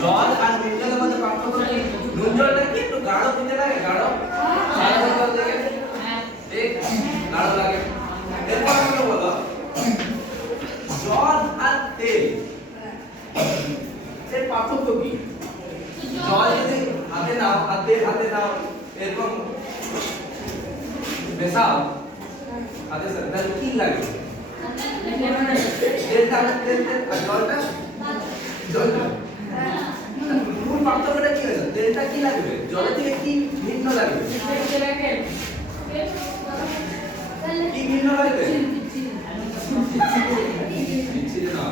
জল আর নুন জলের মধ্যে পার্থক্য কি? নুন জলটা কি একটু গাঢ় খেতে লাগে, গাঢ় সাদা জল থেকে ঠিক গাঢ় লাগে। এরপর আমাকে বলো জল আর তেল এর পার্থক্য কি? জল যদি হাতে নাও আর তেল হাতে নাও এরকম মেশাও হাতে সাথে তাহলে কি লাগে? তেলটা তেল আর জলটা জলটা মূল পার্থক্যটা কি আছে? তেলটা কি লাগবে, জলের থেকে কি ভিন্ন লাগবে? কি ভিন্ন লাগবে? বিচ্ছিরি না,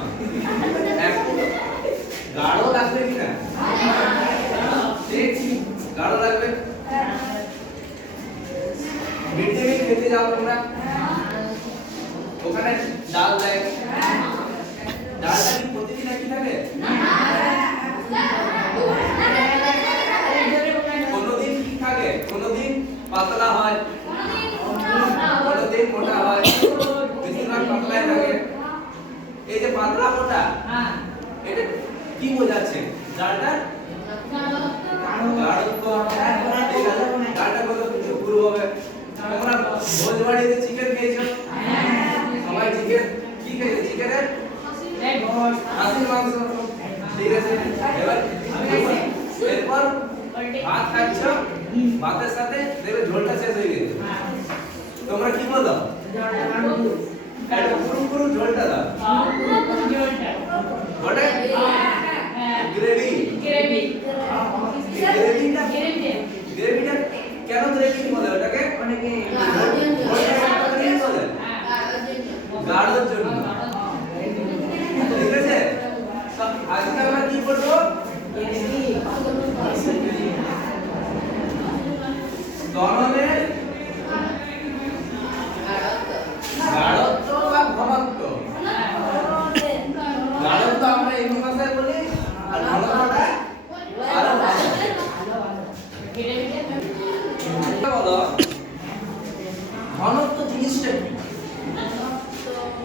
গাঢ় লাগবে কি না? ঠিক গাঢ় লাগবে। মিড ডে মিল খেতে যাও তোমরা, ওখানে ডাল দেয়, ডালটা কি প্রতিদিন একই থাকে? কোনদিন কি থাকে, কোনদিন পাতলা হয়, কোনদিন মোটা হয়, বেশিরভাগ পাতলাই থাকে। এই যে পাতলা মোটা এটা কি বোঝাচ্ছে? ডালটা গাঢ়ত্ব, ডালটা কত পুরো হবে। তোমরা ভোজ বাড়িতে চিকেন খেয়েছো? সবাই চিকেন কি খেয়েছে? চিকেনের খাসির মাংস, ঠিক আছে। এরপর ভাত খাচ্ছ, ভাতের সাথে দেখবে ঝোলটা শেষ হয়ে গেছে, তোমরা কি বলো? একটা পুরো পুরো ঝোলটা দাও, ওটা গ্রেভি। গ্রেভিটা কেন গ্রেভি বলে? ওটাকে অনেকে বলে গাঢ়র জন্য, ঠিক আছে। আজকে আমরা কি করবো? তরলের গাঢ়ত্ব বা ঘনত্ব। গাঢ়ত্ব আমরা এই ভাষায় বলি, আর ঘনত্বটা আরো ভালো। বলো ঘনত্ব জিনিসটা কি?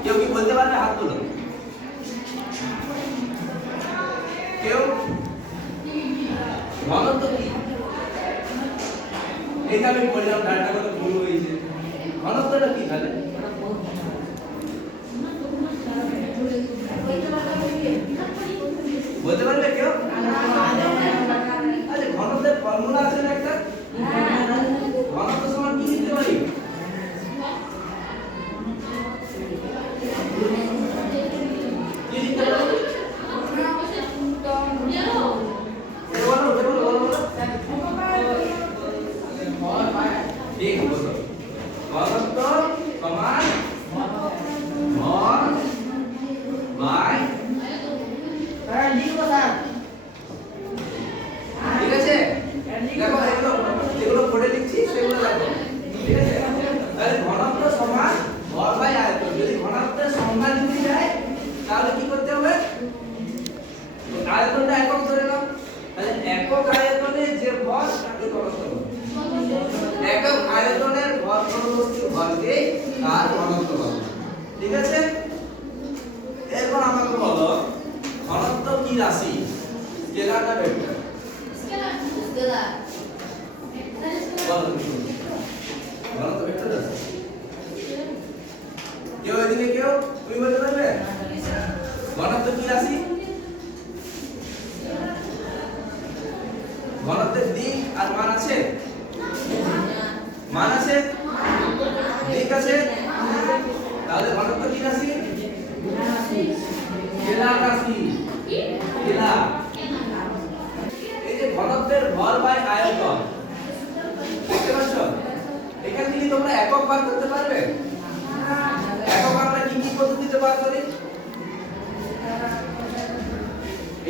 কেউ কি বলতে পারবে? হাত তোলো। কেউ? ঘনত্ব কি? এইটা আমি বললাম, ডাটা কত ভুল হয়েছে। ঘনত্বটা কি তাহলে? বলতে পারবে কেউ? আচ্ছা, ঘনত্বের ফর্মুলা আছে না একটা? ঘনত্ব সমান কি লিখতে পারি? কি লিখতে পারি? ঠিক বলো, ঘনত্ব সমান ভর বাই, ঠিক আছে। দেখো যেগুলো পড়ে লিখছি সেগুলো দেখো, ঠিক আছে। তাহলে ঘনত্ব সমান ভর বাই আয়তন। যদি ঘনত্বের সংজ্ঞা দিতে যায় তাহলে কি করতে হবে? আয়তনটা একক ধরে নাও, তাহলে একক আয়তনে যে ভর তাকে ঘনত্ব বলে। একক আয়তনের ভর পরবর্তী ভরকে তার ঘনত্ব বলে, ঠিক আছে। এরপর আমাকে বলো ঘনত্ব কি রাশি? স্কেলার না ভেক্টর? স্কেলার। বলো ঘনত্ব ভেক্টর রাশি। কেউ এদিকে কেউ তুমি বলতে পারবে ঘনত্ব কি রাশি? ঘনত্বের দিক আর মান আছে? মান আছে, দিক আছে, তাহলে ঘনত্ব কি রাশি? স্কেলার রাশি। স্কেলার। এই যে ঘনত্বের ভর বাই আয়তন দেখতে পাচ্ছ, এখান থেকে তোমরা একক বার করতে পারবে? একক আমরা কি কি পদ্ধতিতে বার করি?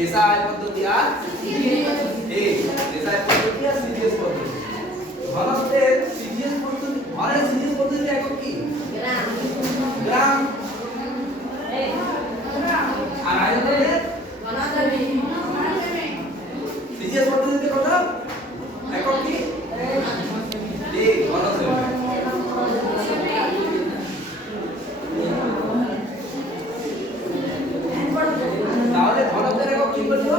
এসআই পদ্ধতি আর এসআই পদ্ধতি আর সিজিএস পদ্ধতি। ঘনত্বের সিজিএস পদ্ধতি, ভরের সিজিএস পদ্ধতি একক কি? গ্রাম। আর আয়তনের সিজিএস পদ্ধতিতে কত? একক কি? ঠিক, ঘনত্ব। তাহলে ঘনত্বের একক কি বলবো?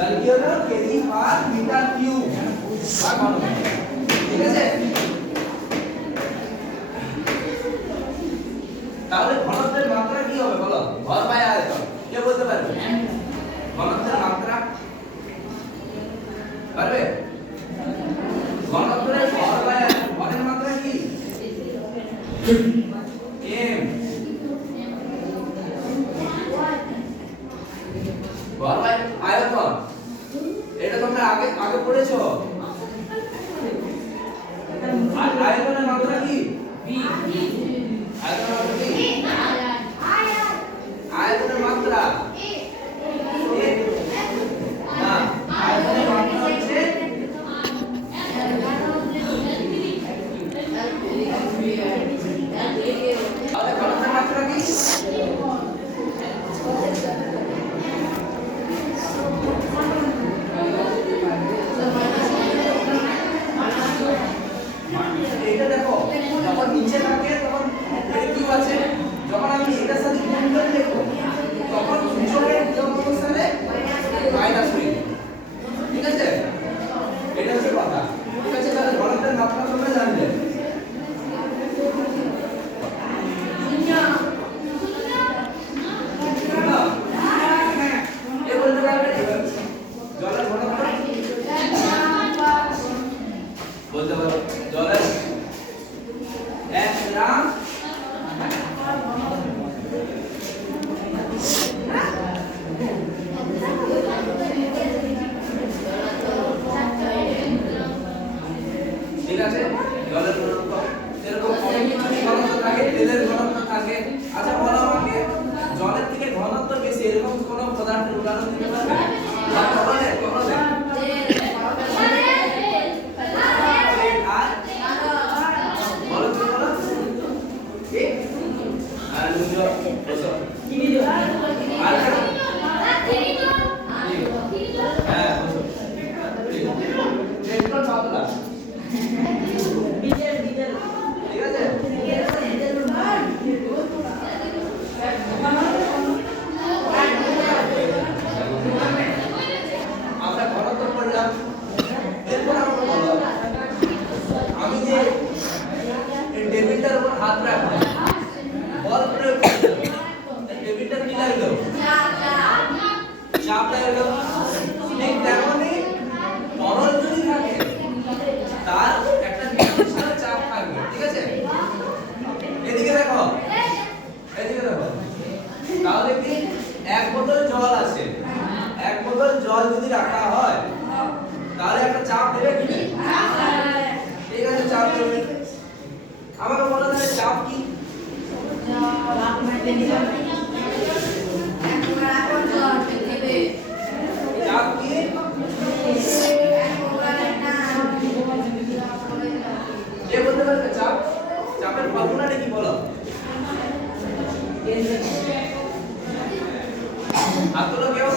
তাহলে কি হলো কেজি পার মিটার কিউব বা ঘনমিটার। ঠিক আছে, তাহলে ঘনত্বের মাত্রা কি হবে বলো? ভর বাই আয়তন। কে বলতে পারবে ঘনত্বের মাত্রা? পারবে? ঘনত্বের ভর বাই আয়তন, ভরের মাত্রা কি? এম। ভর বাই আয়তন, এটা তোমরা আগে আগে পড়েছো। আর আয়তনের মাত্রা কি? বি। আয়তনের মাত্রা কি? আয়তনের মাত্রা না, আয়তনের মাত্রা হচ্ছে তাহলে ঘনত্বের মাত্রা কি? এটা দেখো যখন নিচে থাকে তখন এটা কি আছে, যখন আমি এটার সাথে গুণ করে দেখো তখন সূচকের বিয়োগ অবস্থানে মাইনাস হয়ে যাবে। ঠিক আছে, এটা হচ্ছে কথা। ঠিক আছে, তাহলে ঘনত্বের মাত্রা তোমরা জানলে। কে বলতে পারবে জলের ঘনত্ব? বলতে পারো জলের 1 গ্রাম ঠিক আছে, জলের ঘনত্ব এরকম অনেক কিছু ঘনত্ব থাকে, তেলের ঘনত্ব থাকে। আচ্ছা বলো আমাকে জলের থেকে ঘনত্ব বেশি এরকম কোন পদার্থের উদাহরণ দিতে পারবে? আমরা ঘনত্ব পড়লাম, এরপর আমরা বললাম আমি যে টেবিলটার উপর হাত রাখলাম, বল প্রয়োগ করলাম, টেবিলটা কি লাগলো? চাপ লাগলো। ঠিক তেমনই তরল যদি থাকে তার একটা নির্দিষ্ট চাপ থাকবে। ঠিক আছে, এদিকে দেখো, এদিকে দেখো, তাহলে কি এক বোতল জল আছে, এক বোতল জল যদি রাখা হয় তাহলে একটা চাপ দেবে কি? ঠিক আছে, চাপ দেবে। আমাকে বলো তাহলে চাপ কি? চাপ কি? কে বলতে পারবে চাপ? চাপের ফর্মুলাটা কি বলো? হাত তোলো কেউ।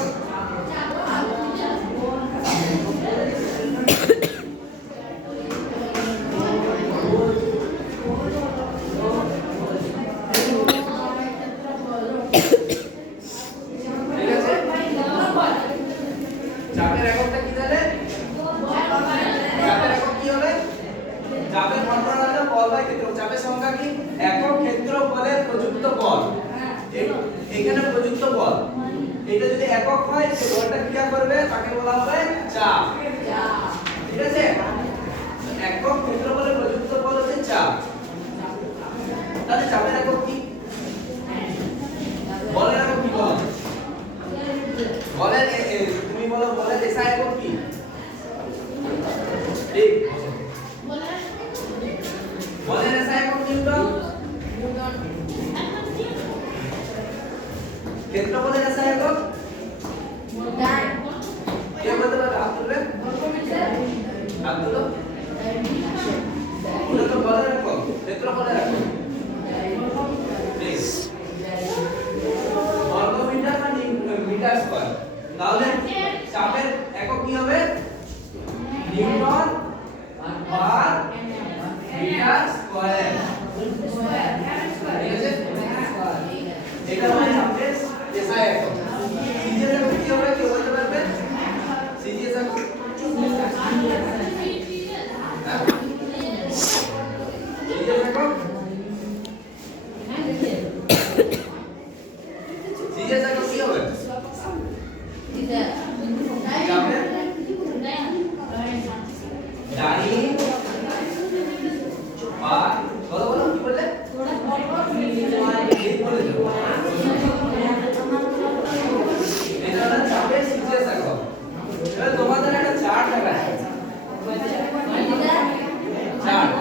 চাপের এককটা কি তাহলে? চাপের একক কি হবে? চাপের ফর্মুলা হলো বল বাই ক্ষেত্রফল। চাপের সংজ্ঞা কি? একক ক্ষেত্রফলের প্রযুক্ত বল। এখানে প্রযুক্ত বল এটা যদি একক হয় সে বলটা ক্রিয়া করবে তাকে বলা হবে চাপ। ঠিক আছে, একক ক্ষেত্রফলের প্রযুক্ত বল হচ্ছে চাপ। তাহলে চাপের একক কি? বলের একক কি বলো? বলের তুমি বলো বলের এসআই একক কি? ঠিক, বলের এসআই একক নিউটন। ক্ষেত্রফলের এসআই একক কে বলতে পারবে? হাত তুলবে, হাত তুলো। ওটা তো বলের একক, ক্ষেত্রফলের একক। ঠিক, বর্গমিটার না মিটার স্কয়ার। তাহলে চাপের একক কি হবে? Newton per metre square. ঠিক আছে, এটা হলো চাপের এসআই একক। সিজের একক কি হবে কেউ বলতে পারবে? জানি বা বলো বলো কি বললে এই বলে দাও এটা হলো চাপের সিরিয়াস আঁকো এবার তোমাদের একটা চার্ট দেখাচ্ছি চার্ট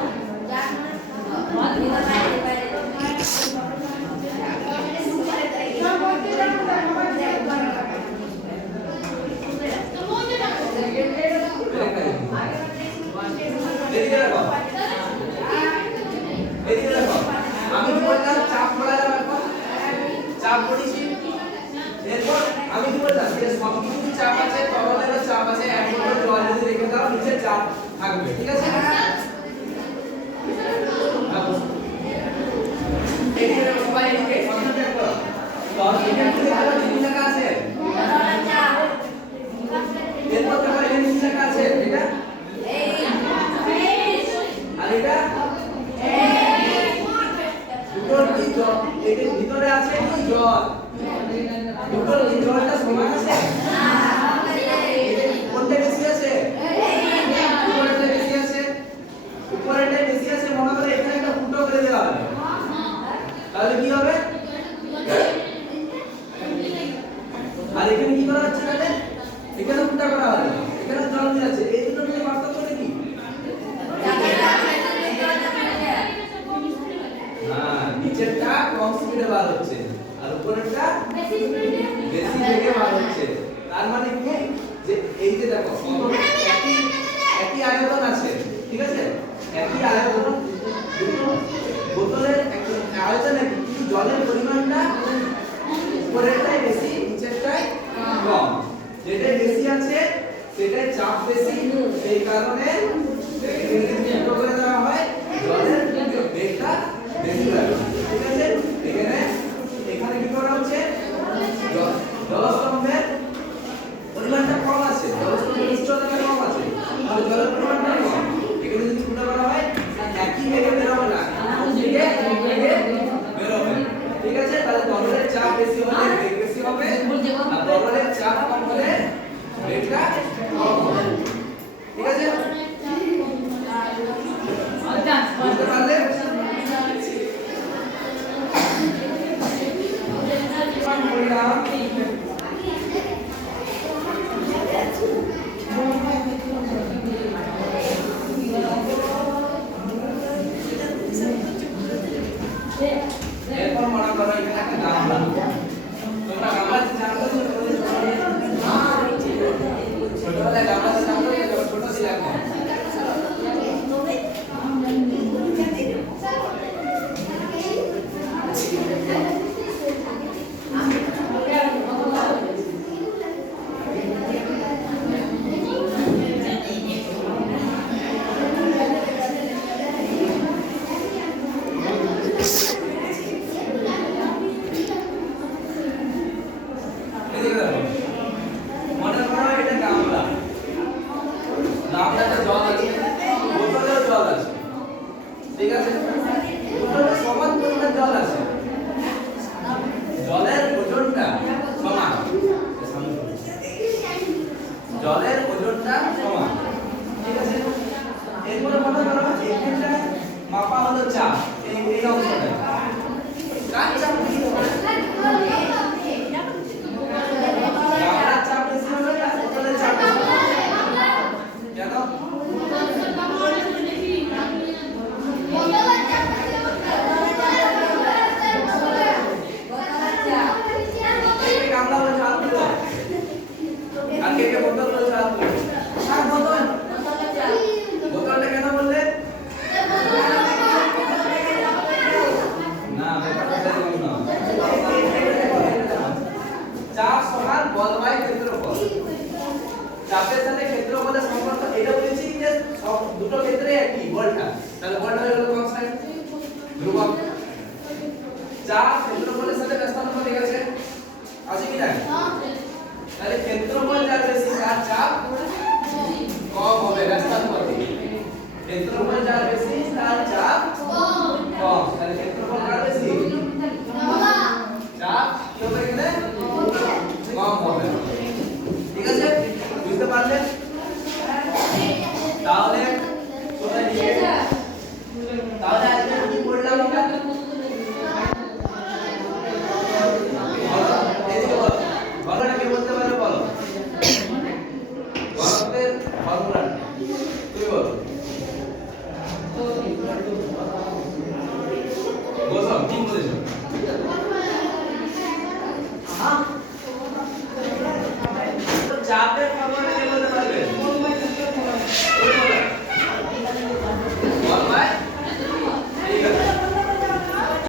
আমি কি বললাম চাপ বলালাম এখন চাপ বলেছি এরপর আমি কি বললাম যে সব কিছু চাপ আছে তরলেরও চাপ আছে এখন জল যদি রেখে দাও নিচে চাপ থাকবে ঠিক আছে এদিকে সবাই এদিকে কনসেন্ট্রেট করো তো এটা কি হলো কি লেখা আছে এরপর তোমার এই নিচে লেখা আছে এটা আর এটা দুটোর কি জল এর ভিতরে আছে কি জল দুটোর কি জলটা সমান আছে না কোনটা বেশি আছে উপরেরটা বেশি আছে উপরেরটা বেশি আছে মনে করে এখানে একটা ফুটো করে দেওয়া হবে তাহলে কি হবে আর এখানে কি করা হচ্ছে তাহলে এখানে ফুটো করা হবে এখানে জল দিয়ে আছে এই দুটোর মধ্যে পার্থক্য কি নিচেরটা কম স্পিডে বার হচ্ছে আর উপরেরটা বেশি বেগে বার হচ্ছে তার মানে কি যে এই যে দেখো একই আয়তন আছে ঠিক আছে একই আয়তন দুটো বোতলের আয়তন একই কিন্তু জলের পরিমাণটা উপরেরটাই বেশি নিচেরটাই কম যেটা বেশি আছে সেটার চাপ বেশি সেই কারণে এখানে ছোট করে দেওয়া হয় জলের বেগটা বেশি লাগে ঠিক আছে এখানে কি করা হচ্ছে জলস্তম্ভের পরিমাণটা কম আছে জলস্তম্ভের উচ্চতা কম আছে আর জলের পরিমাণটা কম এখানে যদি ফুটা করা হয় একই বেগে বের হবে না বেগে বের হবে ঠিক আছে তাহলে তরলের চাপ বেশি হলে বেগ বেশি হবে আর তরলের চাপ কম হলে বেগটা কম হবে ঠিক আছে বুঝতে পারলে এরপর মনে করো এখানে একটা গামলা তোমরা গামলাতে জানো ছোটবেলায় গামলাতে জানো ছোট ছিলাম মনে করো এটা গামলা গামলাতে জল আছে বোতলেও জল আছে ঠিক আছে বোতলে সমান পরিমাণ জল আছে জলের ওজনটা সমান জলের ওজনটা সমান ঠিক আছে এরপরে মনে করো এখানটা মাপা হলো চাপ এই অংশটা কার চাপ বেশি হবে গামলার চাপ বেশি হবে না বোতলের চাপ বেশি হবে কেন গামলা বলে চাপ দিল আর কে বোতল বলে চাপ দিল আর বোতলটা কেন বললে না চাপ সমান বল বাই ক্ষেত্রফল চাপের সাথে ক্ষেত্রফলের সম্পর্ক এটা বলেছি যে সব দুটো ক্ষেত্রে একই বলটা তাহলে বলটা হলো কনস্ট্যান্ট ধ্রুবক চাপ ক্ষেত্রফলের সাথে ব্যস্তানুপাতিক ঠিক আছে আছে কি না তাহলে ক্ষেত্রফল যার বেশি তার চাপ কম হবে ব্যস্তানুপাতিক ক্ষেত্রফল যার বেশি তার চাপ কম তাহলে ক্ষেত্রফল যার বেশি চাপ কি হবে এখানে কম হবে ঠিক আছে বুঝতে পারলে তাহলে ঠিক বলেছো। চাপের